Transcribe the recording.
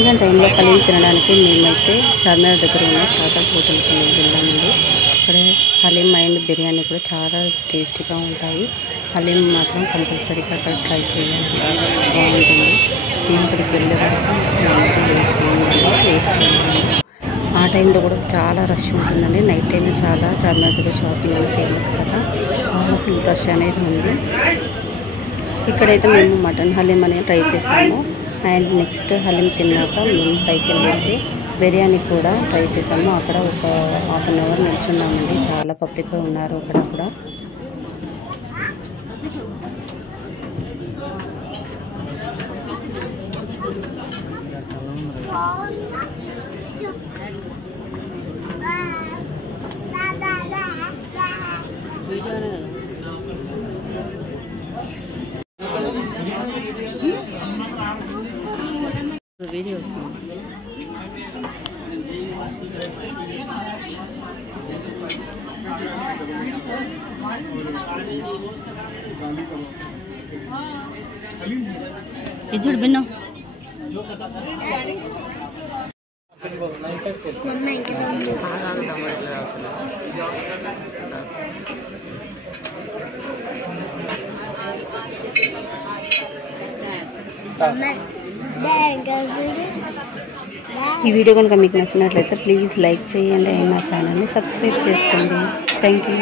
రంజాన్ టైంలో హలీం తినడానికి మేమైతే చార్మినార్ దగ్గర ఉన్న షాదాబ్ హోటల్కి వెళ్ళామండి. ఇక్కడ హలీం అండ్ బిర్యానీ కూడా చాలా టేస్టీగా ఉంటాయి. హలీం మాత్రం కంపల్సరీగా అక్కడ ట్రై చేయాలి, బాగుంటుంది. మేము ఇక్కడికి వెళ్ళే వరకు 8 అయిందండి. ఆ టైంలో కూడా చాలా రష్ ఉంటుందండి. నైట్ టైం చాలా చార్మినార్ దగ్గర షాపింగ్ అని ఫేమస్ కదా, చాలా ఫుల్ రష్ అనేది ఉంది. ఇక్కడైతే మేము మటన్ హలీం అనేది ట్రై చేసాము. అండ్ నెక్స్ట్ హలీం తిన్నాక మేము పైకి వెళ్ళేసి బిర్యానీ కూడా ట్రై చేసాము. అక్కడ ఒక ½ అన్ అవర్ నిల్చున్నామండి. చాలా పబ్లిక్ ఉన్నారు అక్కడ కూడా. వీడియో వస్తుంది. ఇది చూడు బిన్ను. ఈ వీడియో కనుక మీకు నచ్చినట్లయితే ప్లీజ్ లైక్ చేయండి అండ్ నా ఛానల్ని సబ్స్క్రైబ్ చేసుకోండి. Thank you.